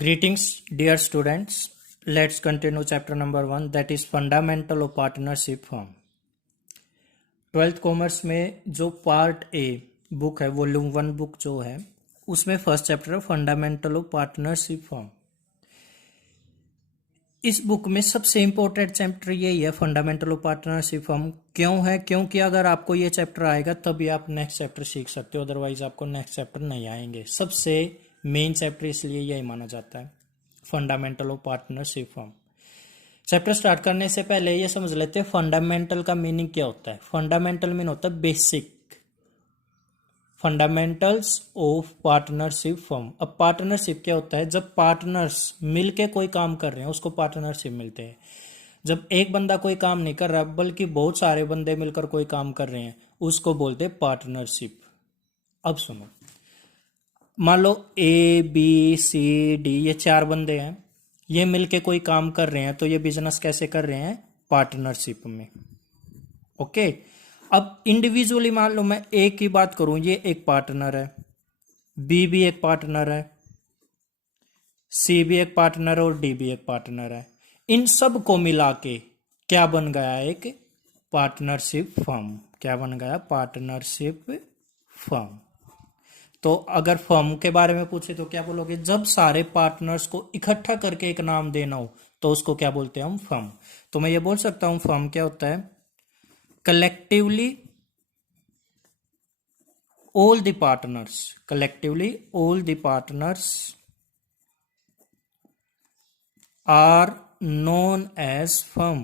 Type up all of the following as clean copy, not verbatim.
Greetings, dear students. Let's continue chapter number 1, that is fundamental of partnership firm. 12th commerce में जो part a book है, volume 1 book जो है, उसमें first chapter है fundamental of partnership firm. इस book में सबसे इंपॉर्टेंट चैप्टर यही है, फंडामेंटल ऑफ पार्टनरशिप फर्म। क्यों है? क्योंकि अगर आपको ये चैप्टर आएगा तभी आप नेक्स्ट चैप्टर सीख सकते हो, अदरवाइज आपको नेक्स्ट चैप्टर नहीं आएंगे। सबसे मेन चैप्टर इसलिए यही माना जाता है, fundamental of partnership firm. Chapter start करने से पहले ये समझ लेते हैं फंडामेंटल का मीनिंग क्या होता है। फंडामेंटल मीन होता है basic, fundamentals of partnership firm. अब पार्टनरशिप क्या होता है? जब पार्टनर्स मिलके कोई काम कर रहे हैं उसको पार्टनरशिप मिलते हैं। जब एक बंदा कोई काम नहीं कर रहा बल्कि बहुत सारे बंदे मिलकर कोई काम कर रहे हैं उसको बोलते हैं पार्टनरशिप। अब सुनो, मान लो ए बी सी डी ये 4 बंदे हैं, ये मिलके कोई काम कर रहे हैं, तो ये बिजनेस कैसे कर रहे हैं? पार्टनरशिप में। ओके, अब इंडिविजुअली मान लो मैं ए की बात करूं, ये एक पार्टनर है, बी भी एक पार्टनर है, सी भी एक पार्टनर है और डी भी एक पार्टनर है। इन सब को मिला के क्या बन गया? एक पार्टनरशिप फर्म। क्या बन गया? Partnership firm. तो अगर फर्म के बारे में पूछे तो क्या बोलोगे? जब सारे पार्टनर्स को इकट्ठा करके एक नाम देना हो तो उसको क्या बोलते हैं हम? फर्म। तो मैं ये बोल सकता हूं फर्म क्या होता है? collectively all the partners are known as firm।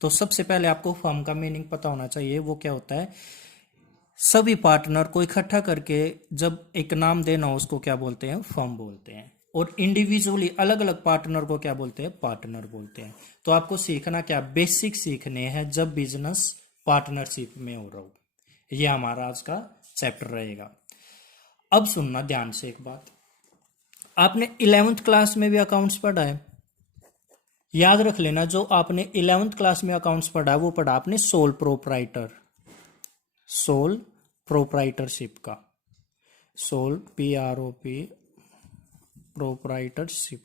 तो सबसे पहले आपको फर्म का मीनिंग पता होना चाहिए, वो क्या होता है? सभी पार्टनर को इकट्ठा करके जब एक नाम देना हो उसको क्या बोलते हैं? फर्म बोलते हैं। और इंडिविजुअली अलग अलग पार्टनर को क्या बोलते हैं? पार्टनर बोलते हैं। तो आपको सीखना क्या? बेसिक सीखने हैं जब बिजनेस पार्टनरशिप में हो रहा हो। ये हमारा आज का चैप्टर रहेगा। अब सुनना ध्यान से एक बात, आपने 11th क्लास में भी अकाउंट्स पढ़ा है, याद रख लेना। जो आपने 11th क्लास में अकाउंट्स पढ़ा है वो पढ़ा आपने सोल प्रोप्राइटरशिप का। सोल PROP प्रोप्राइटरशिप,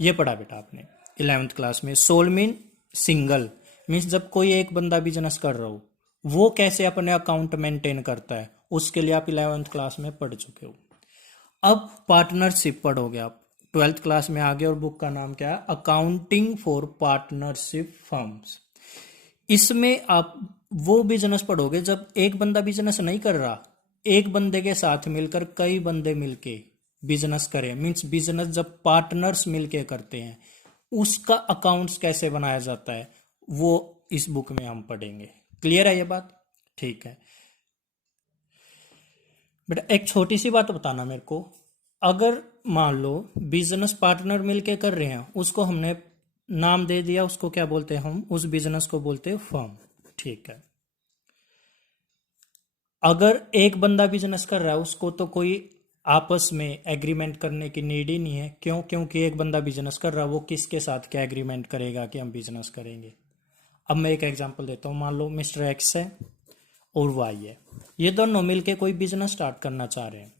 ये पढ़ा बेटा आपने 11th क्लास में। सोल मीन सिंगल, मीन्स जब कोई एक बंदा बिजनेस कर रहा हो वो कैसे अपने अकाउंट मेंटेन करता है, उसके लिए आप 11th क्लास में पढ़ चुके हो। अब पार्टनरशिप पढ़ोगे आप 12th क्लास में आगे, और बुक का नाम क्या है? Accounting for partnership firms. इसमें आप वो बिजनेस पढ़ोगे जब एक बंदा बिजनेस नहीं कर रहा, एक बंदे के साथ मिलकर कई बंदे मिलके बिजनेस करें, मीन्स बिजनेस जब पार्टनर्स मिलके करते हैं उसका अकाउंट्स कैसे बनाया जाता है वो इस बुक में हम पढ़ेंगे। क्लियर है ये बात? ठीक है बेटा, एक छोटी सी बात बताना मेरे को। अगर मान लो बिजनेस पार्टनर मिलके कर रहे हैं, उसको हमने नाम दे दिया, उसको क्या बोलते हैं हम? उस बिजनेस को बोलते हैं फर्म। ठीक है, अगर एक बंदा बिजनेस कर रहा है उसको तो कोई आपस में एग्रीमेंट करने की नीड ही नहीं है। क्यों? क्योंकि एक बंदा बिजनेस कर रहा है, वो किसके साथ क्या एग्रीमेंट करेगा कि हम बिजनेस करेंगे। अब मैं एक एग्जांपल देता हूँ, मान लो मिस्टर एक्स है और वाई है, ये दोनों मिलके कोई बिजनेस स्टार्ट करना चाह रहे हैं,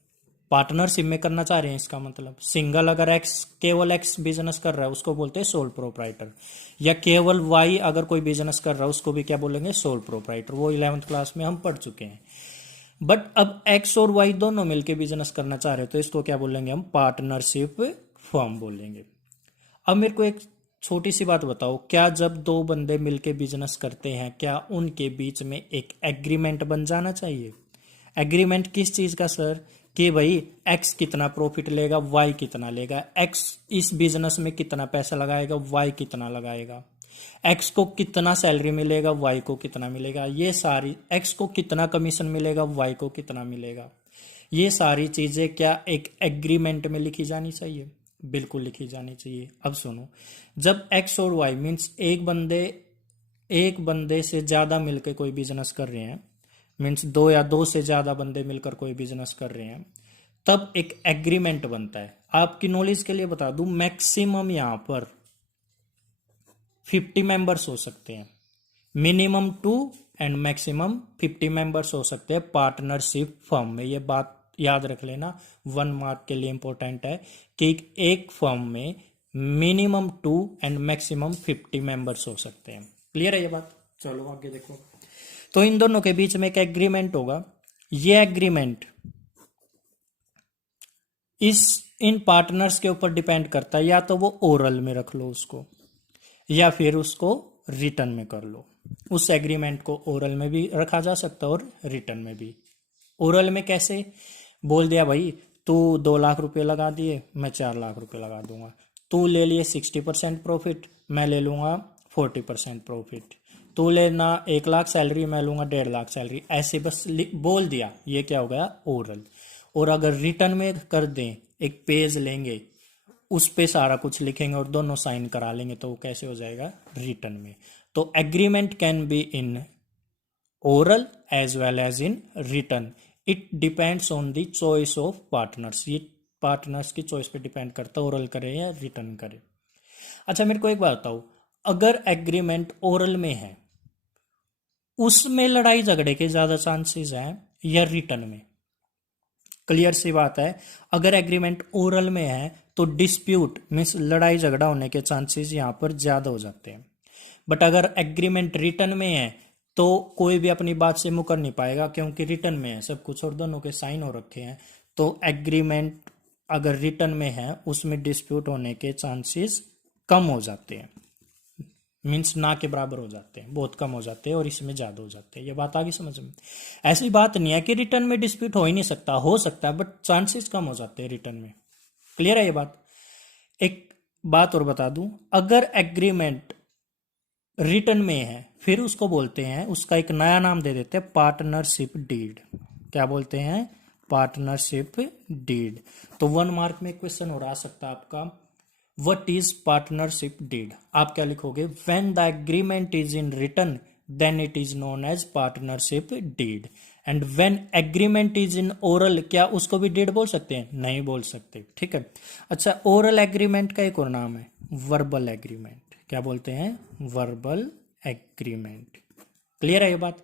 पार्टनरशिप में करना चाह रहे हैं। इसका मतलब सिंगल अगर एक्स, केवल एक्स बिजनेस कर रहा है उसको बोलते हैं सोल प्रोप्राइटर, या केवल वाई अगर कोई बिजनेस कर रहा है उसको भी क्या बोलेंगे? Sole proprietor. वो 11th क्लास में हम पढ़ चुके हैं। बट अब एक्स और वाई दोनों मिलके बिजनेस करना चाह रहे हो तो इसको क्या बोलेंगे हम? पार्टनरशिप फर्म बोलेंगे। अब मेरे को एक छोटी सी बात बताओ, क्या जब दो बंदे मिलके बिजनेस करते हैं क्या उनके बीच में एक एग्रीमेंट बन जाना चाहिए? एग्रीमेंट किस चीज का सर? कि भाई एक्स कितना प्रॉफिट लेगा, वाई कितना लेगा, एक्स इस बिजनेस में कितना पैसा लगाएगा, वाई कितना लगाएगा, एक्स को कितना सैलरी मिलेगा, वाई को कितना मिलेगा, ये सारी, एक्स को कितना कमीशन मिलेगा, वाई को कितना मिलेगा, ये सारी चीजें क्या एक एग्रीमेंट में लिखी जानी चाहिए? बिल्कुल लिखी जानी चाहिए। अब सुनो, जब एक्स और वाई मीन्स एक बंदे से ज्यादा मिलकर कोई बिजनेस कर रहे हैं, मीन्स 2 या 2 से ज्यादा बंदे मिलकर कोई बिजनेस कर रहे हैं, तब एक एग्रीमेंट बनता है। आपकी नॉलेज के लिए बता दूं, मैक्सिमम यहां पर 50 मेंबर्स हो सकते हैं, मिनिमम 2 एंड मैक्सिमम 50 मेंबर्स हो सकते हैं पार्टनरशिप फर्म में। ये बात याद रख लेना, 1 मार्क के लिए इंपॉर्टेंट है कि एक फर्म में मिनिमम 2 एंड मैक्सिमम 50 मेंबर्स हो सकते हैं। क्लियर है ये बात? चलो आगे देखो। तो इन दोनों के बीच में एक एग्रीमेंट होगा। ये एग्रीमेंट इन पार्टनर्स के ऊपर डिपेंड करता है, या तो वो ओरल में रख लो उसको, या फिर उसको रिटर्न में कर लो। उस एग्रीमेंट को ओरल में भी रखा जा सकता है और रिटर्न में भी। ओरल में कैसे? बोल दिया भाई तू 2 लाख रुपए लगा दिए, मैं 4 लाख रुपए लगा दूंगा। तू ले लिए 60% प्रॉफिट, मैं ले लूंगा 40% प्रॉफिट। तू लेना 1 लाख सैलरी, मैं लूंगा 1.5 लाख सैलरी। ऐसे बस बोल दिया, ये क्या हो गया? ओरल। और अगर रिटर्न में कर दें, एक पेज लेंगे, उस पे सारा कुछ लिखेंगे और दोनों साइन करा लेंगे, तो वो कैसे हो जाएगा? रिटर्न में। तो agreement can be in oral as well as in written. It depends on the choice of partners. ये पार्टनर्स की चॉइस पे डिपेंड करता है, ओरल करे या रिटर्न करे। अच्छा मेरे को एक बात बताओ, अगर एग्रीमेंट ओरल में है, उसमें लड़ाई झगड़े के ज्यादा चांसेस हैं या रिटर्न में? क्लियर सी बात है, अगर एग्रीमेंट ओरल में है तो डिस्प्यूट मीन्स लड़ाई झगड़ा होने के चांसेस यहां पर ज्यादा हो जाते हैं। बट अगर एग्रीमेंट रिटर्न में है तो कोई भी अपनी बात से मुकर नहीं पाएगा, क्योंकि रिटर्न में है सब कुछ और दोनों के साइन हो रखे हैं। तो एग्रीमेंट अगर रिटर्न में है उसमें डिस्प्यूट होने के चांसेस कम हो जाते हैं, मीन्स ना के बराबर हो जाते हैं, बहुत कम हो जाते हैं, और इसमें ज्यादा हो जाते हैं। ये बात आगे समझ में? ऐसी बात नहीं है कि रिटर्न में डिस्प्यूट हो ही नहीं सकता, हो सकता है, बट चांसेस कम हो जाते हैं रिटर्न में। क्लियर है ये बात? एक बात और बता दूं, अगर एग्रीमेंट रिटर्न में है फिर उसको बोलते हैं, उसका एक नया नाम दे देते हैं, पार्टनरशिप डीड। क्या बोलते हैं? Partnership deed. तो 1 मार्क में क्वेश्चन हो रहा सकता है आपका, व्हाट इज पार्टनरशिप डीड? आप क्या लिखोगे? When the agreement is in written then it is known as partnership deed. And when agreement is in oral, क्या उसको भी डीड बोल सकते हैं? नहीं बोल सकते। ठीक है। अच्छा, ओरल एग्रीमेंट का एक और नाम है वर्बल एग्रीमेंट। क्या बोलते हैं? Verbal agreement. क्लियर है ये बात?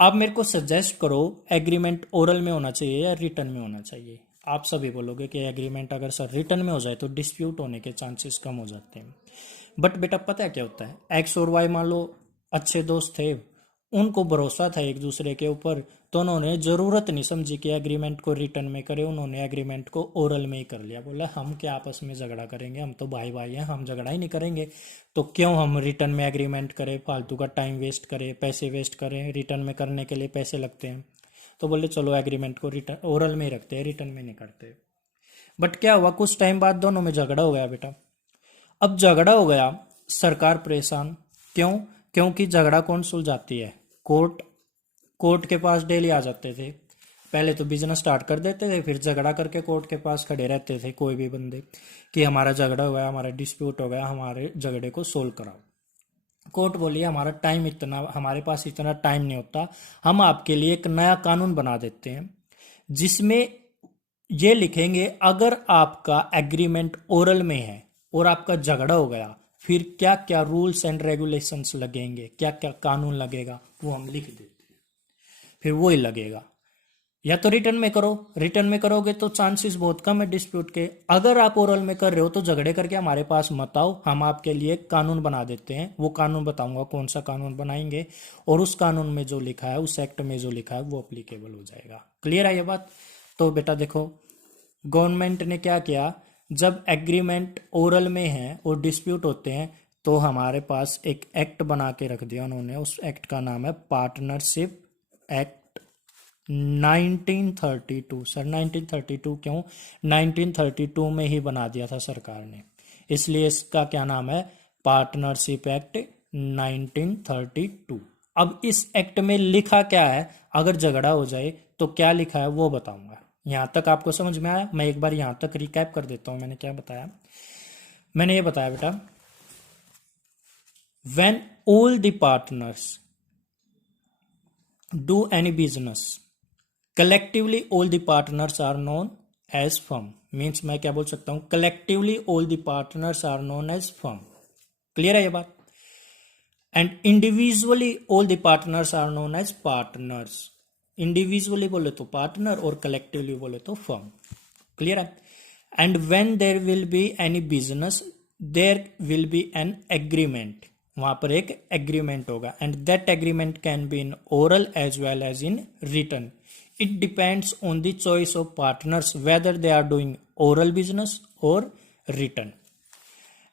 आप मेरे को सजेस्ट करो, एग्रीमेंट ओरल में होना चाहिए या रिटर्न में होना चाहिए? आप सभी बोलोगे कि एग्रीमेंट अगर सर रिटर्न में हो जाए तो डिस्प्यूट होने के चांसेस कम हो जाते हैं। बट बेटा पता है क्या होता है, एक्स और वाई मान लो अच्छे दोस्त थे, उनको भरोसा था एक दूसरे के ऊपर, तो उन्होंने जरूरत नहीं समझी कि एग्रीमेंट को रिटर्न में करे, उन्होंने एग्रीमेंट को ओरल में ही कर लिया। बोला हम क्या आपस में झगड़ा करेंगे, हम तो भाई भाई हैं, हम झगड़ा ही नहीं करेंगे, तो क्यों हम रिटर्न में एग्रीमेंट करें, फालतू का टाइम वेस्ट करें, पैसे वेस्ट करें, रिटर्न में करने के लिए पैसे लगते हैं। तो बोले चलो एग्रीमेंट को रिटर्न ओरल में ही रखते हैं, रिटर्न में नहीं करते। बट क्या हुआ, कुछ टाइम बाद दोनों में झगड़ा हो गया बेटा। अब झगड़ा हो गया, सरकार परेशान। क्यों? क्योंकि झगड़ा कौन सुलझाती है? कोर्ट। कोर्ट के पास डेली आ जाते थे, पहले तो बिजनेस स्टार्ट कर देते थे, फिर झगड़ा करके कोर्ट के पास खड़े रहते थे कोई भी बंदे कि हमारा झगड़ा हो गया, हमारा डिस्प्यूट हो गया, हमारे झगड़े को सोल्व कराओ। कोर्ट बोली हमारा टाइम इतना, हमारे पास इतना टाइम नहीं होता, हम आपके लिए एक नया कानून बना देते हैं जिसमें ये लिखेंगे अगर आपका एग्रीमेंट ओरल में है और आपका झगड़ा हो गया, फिर क्या क्या रूल्स एंड रेगुलेशंस लगेंगे, क्या क्या कानून लगेगा, वो हम लिख देते हैं, फिर वो ही लगेगा। या तो रिटर्न में करो, रिटर्न में करोगे तो चांसेस बहुत कम है डिस्प्यूट के। अगर आप ओरल में कर रहे हो तो झगड़े करके हमारे पास मत आओ, हम आपके लिए कानून बना देते हैं। वो कानून बताऊंगा कौन सा कानून बनाएंगे, और उस कानून में जो लिखा है, उस एक्ट में जो लिखा है वो अप्लीकेबल हो जाएगा। क्लियर है ये बात? तो बेटा देखो, गवर्नमेंट ने क्या किया, जब एग्रीमेंट ओरल में है और डिस्प्यूट होते हैं तो हमारे पास एक एक्ट बना के रख दिया उन्होंने। उस एक्ट का नाम है पार्टनरशिप एक्ट 1932। सर 1932 क्यों? 1932 में ही बना दिया था सरकार ने, इसलिए इसका क्या नाम है? Partnership act 1932। अब इस एक्ट में लिखा क्या है, अगर झगड़ा हो जाए तो क्या लिखा है वो बताऊंगा। यहां तक आपको समझ में आया? मैं एक बार यहां तक रिकैप कर देता हूं, मैंने क्या बताया। मैंने ये बताया बेटा, when all the partners do any business collectively, all the partners are known as firm। Means मैं क्या बोल सकता हूं, collectively all the partners are known as firm। Clear है ये बात? And individually all the partners are known as partners। Individually बोले तो पार्टनर और कलेक्टिवली बोले तो फर्म। क्लियर है। And when there will be any business there will be an agreement, वहां पर एक एग्रीमेंट होगा। And that agreement can be in oral as well as in written. It depends on the choice of partners whether they are doing oral business और written.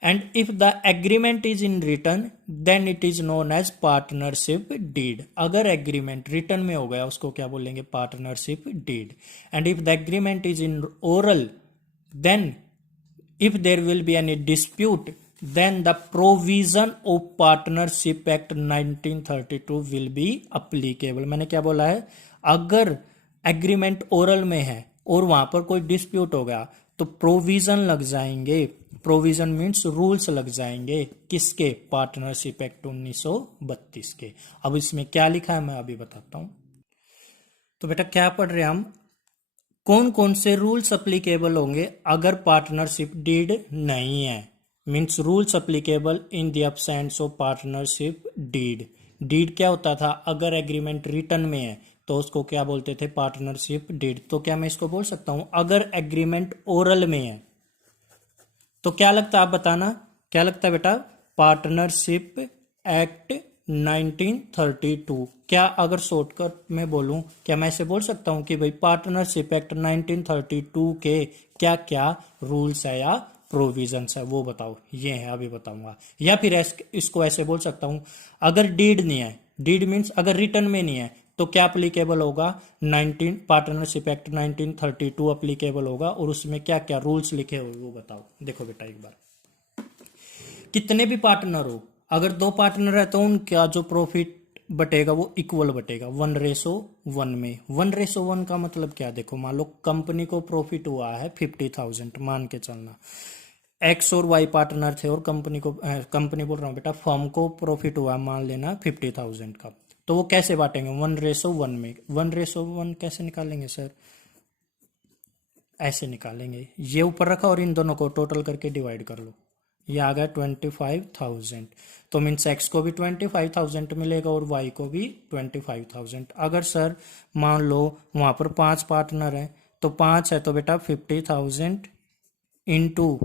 And if the agreement is in written, then it is known as partnership deed. अगर agreement written में हो गया उसको क्या बोलेंगे? partnership deed. And if the agreement is in oral, then if there will be any dispute, then the provision of partnership act 1932 will be applicable. मैंने क्या बोला है? अगर एग्रीमेंट ओरल में है और वहां पर कोई डिस्प्यूट हो गया तो प्रोविजन लग जाएंगे। प्रोविजन मीन्स रूल्स लग जाएंगे किसके? पार्टनरशिप एक्ट 1932 के। अब इसमें क्या लिखा है मैं अभी बताता हूं। तो बेटा क्या पढ़ रहे हैं हम? कौन कौन से रूल्स अप्लीकेबल होंगे अगर पार्टनरशिप डीड नहीं है? Means rules applicable in the absence of partnership deed. Deed क्या होता था? अगर एग्रीमेंट रिटन में है तो उसको क्या बोलते थे? Partnership deed. तो क्या मैं इसको बोल सकता हूं अगर एग्रीमेंट ओरल में है तो क्या लगता है? आप बताना क्या लगता है बेटा? Partnership act 1932। क्या अगर शॉर्टकट में बोलूं क्या मैं ऐसे बोल सकता हूं कि भाई पार्टनरशिप एक्ट 1932 के क्या क्या रूल्स है या प्रोविजंस है वो बताओ? ये है अभी बताऊंगा। या फिर इसको ऐसे बोल सकता हूं अगर डीड नहीं है, डीड मीन्स अगर रिटर्न में नहीं है तो क्या अप्लीकेबल होगा? 19 पार्टनरशिप एक्ट 1932 अप्लीकेबल होगा और उसमें क्या क्या रूल्स लिखे हुए वो बताओ। देखो बेटा एक बार, कितने भी पार्टनर हो, अगर दो पार्टनर है तो उनका जो प्रॉफिट बटेगा वो इक्वल बटेगा 1:1 में। 1:1 का मतलब क्या? देखो मान लो कंपनी को प्रॉफिट हुआ है 50,000 मान के चलना। एक्स और वाई पार्टनर थे और कंपनी बोल रहा हूँ बेटा फर्म को प्रॉफिट हुआ मान लेना 50,000 का। तो वो कैसे बांटेंगे? 1:1 में। 1:1 कैसे निकालेंगे सर? ऐसे निकालेंगे, ये ऊपर रखा और इन दोनों को टोटल करके डिवाइड कर लो। ये आ गया 25,000। तो मीन्स एक्स को भी 25,000 मिलेगा और वाई को भी 25,000। अगर सर मान लो वहां पर 5 पार्टनर है तो 5 है तो बेटा 50,000 इंटू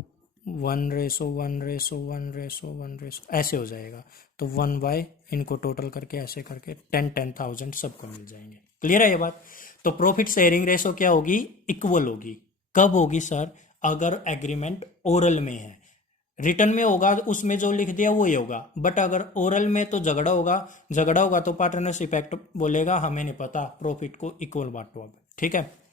1:1:1:1 ऐसे हो जाएगा। तो 1/, इनको टोटल करके ऐसे करके 10,000 सबको मिल जाएंगे। क्लियर है ये बात? तो प्रॉफिट शेयरिंग रेशो क्या होगी? इक्वल होगी। कब होगी सर? अगर एग्रीमेंट ओरल में है। रिटर्न में होगा उसमें जो लिख दिया वो ही होगा, बट अगर ओरल में तो झगड़ा होगा तो पार्टनरशिप एक्ट बोलेगा हमें नहीं पता, प्रॉफिट को इक्वल बांटो। अब ठीक है।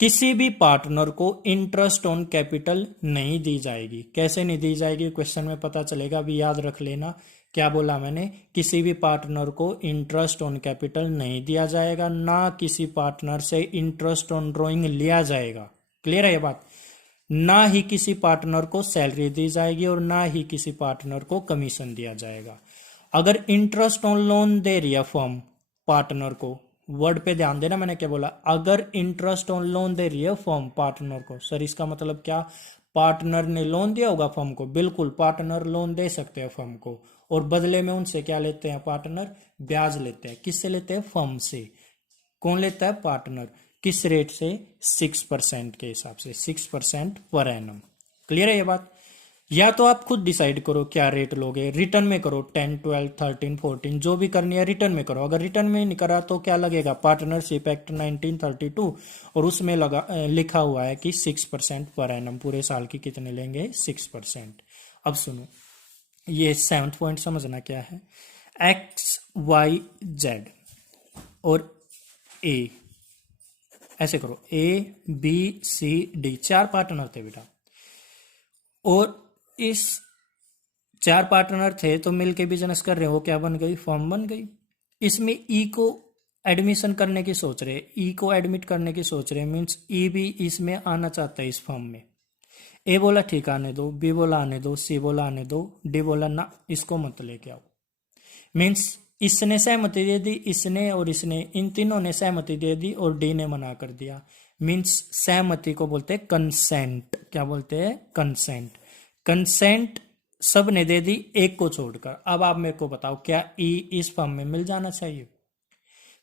किसी भी पार्टनर को इंटरेस्ट ऑन कैपिटल नहीं दी जाएगी। कैसे नहीं दी जाएगी? क्वेश्चन में पता चलेगा, अभी याद रख लेना। क्या बोला मैंने? किसी भी पार्टनर को इंटरेस्ट ऑन कैपिटल नहीं दिया जाएगा, ना किसी पार्टनर से इंटरेस्ट ऑन ड्रॉइंग लिया जाएगा। क्लियर है ये बात? ना ही किसी पार्टनर को सैलरी दी जाएगी और ना ही किसी पार्टनर को कमीशन दिया जाएगा। अगर इंटरेस्ट ऑन लोन दे रही है फर्म पार्टनर को, वर्ड पे ध्यान देना मैंने क्या बोला, अगर इंटरेस्ट ऑन लोन दे रही है फर्म पार्टनर को, सर इसका मतलब क्या? पार्टनर ने लोन दिया होगा फर्म को। बिल्कुल, पार्टनर लोन दे सकते हैं फर्म को और बदले में उनसे क्या लेते हैं पार्टनर? ब्याज लेते हैं। किससे लेते हैं? फर्म से। कौन लेता है? पार्टनर। किस रेट से? 6% के हिसाब से, 6% पर एनम। क्लियर है ये बात? या तो आप खुद डिसाइड करो क्या रेट लोगे, रिटर्न में करो 10, 12, 13, 14 जो भी करनी है रिटर्न में करो। अगर रिटर्न में नहीं करा तो क्या लगेगा? पार्टनरशिप एक्ट 1932 और उसमें लिखा हुआ है कि 6% पर एनम। पूरे साल की कितने लेंगे? 6%। अब सुनो, ये 7th पॉइंट समझना क्या है। एक्स, वाई, जेड और ए, ऐसे करो, A B C D 4 partner थे बेटा, और इस 4 पार्टनर थे तो मिलके बिजनेस कर रहे हो, क्या बन गई? फर्म बन गई। इसमें ई को एडमिशन करने की सोच रहे, ई को एडमिट करने की सोच रहे, मीन्स ई भी इसमें आना चाहता है इस फर्म में। ए बोला ठीक आने दो, बी बोला आने दो, सी बोला आने दो, डी बोला ना इसको मत लेके आओ। मीन्स इसने सहमति दे दी, इसने और इसने, इन तीनों ने सहमति दे दी और डी ने मना कर दिया। मीन्स सहमति को बोलते हैं कंसेंट। क्या बोलते हैं? कंसेंट। कंसेंट सब ने दे दी एक को छोड़कर। अब आप मेरे को बताओ क्या ई इस फर्म में मिल जाना चाहिए?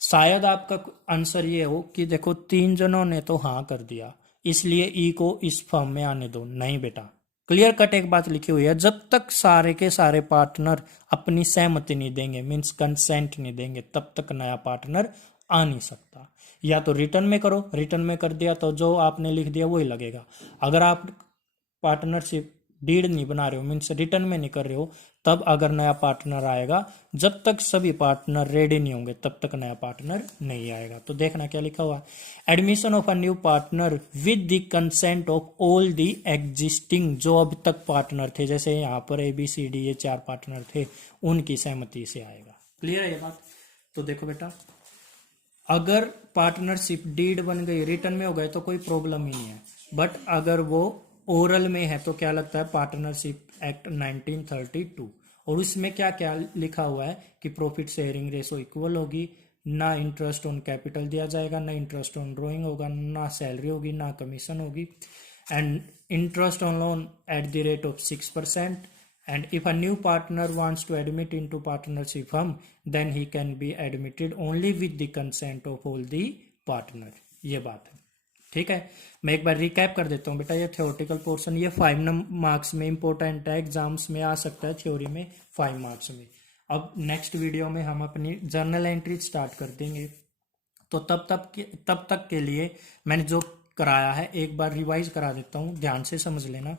शायद आपका आंसर ये हो कि देखो 3 जनों ने तो हाँ कर दिया, इसलिए ई को इस फॉर्म में आने दो। नहीं बेटा, क्लियर कट एक बात लिखी हुई है, जब तक सारे के सारे पार्टनर अपनी सहमति नहीं देंगे, मीन्स कंसेंट नहीं देंगे, तब तक नया पार्टनर आ नहीं सकता। या तो रिटर्न में करो, रिटर्न में कर दिया तो जो आपने लिख दिया वही लगेगा। अगर आप पार्टनरशिप डीड नहीं बना रहे हो, मीन्स रिटर्न में नहीं कर रहे हो, तब अगर नया पार्टनर आएगा, जब तक सभी पार्टनर रेडी नहीं होंगे तब तक नया पार्टनर नहीं आएगा। तो देखना क्या लिखा हुआ है, admission of a new partner with the consent of all the existing, जो अब तक पार्टनर थे, जैसे यहाँ पर ABCD ये 4 पार्टनर थे, उनकी सहमति से आएगा। क्लियर है ये बात? तो देखो बेटा, अगर पार्टनरशिप डीड बन गई, रिटर्न में हो गए तो कोई प्रॉब्लम ही नहीं है, बट अगर वो ओरल में है तो क्या लगता है, पार्टनरशिप एक्ट 1932, और उसमें क्या क्या लिखा हुआ है कि प्रॉफिट शेयरिंग रेशो इक्वल होगी, ना इंटरेस्ट ऑन कैपिटल दिया जाएगा, ना इंटरेस्ट ऑन ड्रॉइंग होगा, ना सैलरी होगी, ना कमीशन होगी, and interest on loan at the rate of 6%, and if a new partner wants to admit into partnership firm, then he can be admitted only with the consent of all the partner। ये बात है, ठीक है। मैं एक बार recap कर देता हूँ बेटा, ये थियोरेटिकल पोर्शन ये 5 मार्क्स में इंपॉर्टेंट है, एग्जाम्स में आ सकता है, थ्योरी में 5 मार्क्स में। अब नेक्स्ट वीडियो में हम अपनी जर्नल एंट्री स्टार्ट कर देंगे, तो तब तक के लिए मैंने जो कराया है एक बार रिवाइज करा देता हूँ, ध्यान से समझ लेना,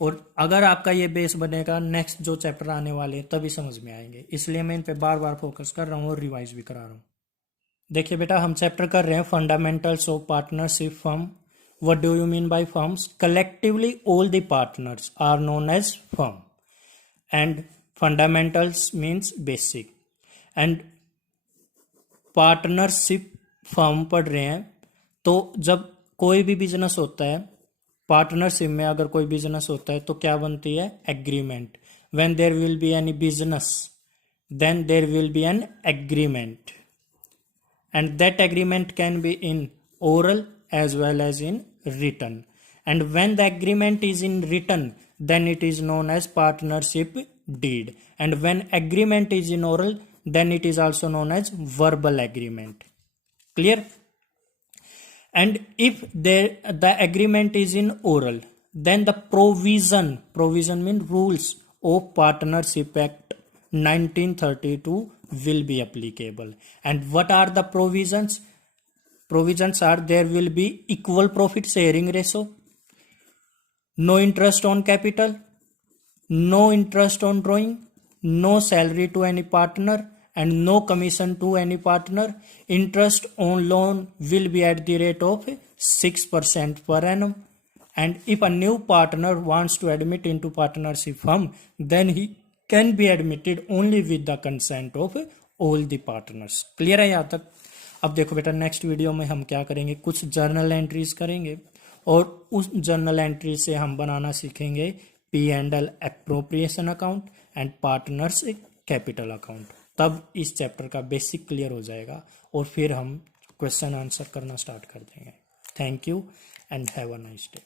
और अगर आपका ये बेस बनेगा, नेक्स्ट जो चैप्टर आने वाले हैं तभी समझ में आएंगे, इसलिए मैं इन पे बार बार फोकस कर रहा हूँ और रिवाइज भी करा रहा हूँ। देखिए बेटा, हम चैप्टर कर रहे हैं fundamentals of partnership firm. What do you mean by firms? Collectively all the partners are known as firm, and fundamentals means basic, and partnership firm पढ़ रहे हैं, तो जब कोई भी बिजनेस होता है, पार्टनरशिप में अगर कोई बिजनेस होता है तो क्या बनती है? Agreement. When there will be any business, then there will be an agreement, and that agreement can be in oral as well as in written, and when the agreement is in written, then it is known as partnership deed, and when agreement is in oral, then it is also known as verbal agreement। Clear? And if the agreement is in oral, then the provision mean rules of Partnership Act 1932 will be applicable। And what are the provisions? Provisions are, there will be equal profit sharing ratio, no interest on capital, no interest on drawing, no salary to any partner, and no commission to any partner। Interest on loan will be at the rate of 6% per annum, and if a new partner wants to admit into partnership firm, then he can be admitted only with the consent of all the partners। Clear है यहाँ तक? अब देखो बेटा, next video में हम क्या करेंगे, कुछ जर्नल एंट्रीज करेंगे, और उस जर्नल एंट्री से हम बनाना सीखेंगे P&L appropriation account and partners capital account. तब इस चैप्टर का बेसिक क्लियर हो जाएगा, और फिर हम क्वेश्चन आंसर करना स्टार्ट कर देंगे। Thank you and have a nice day.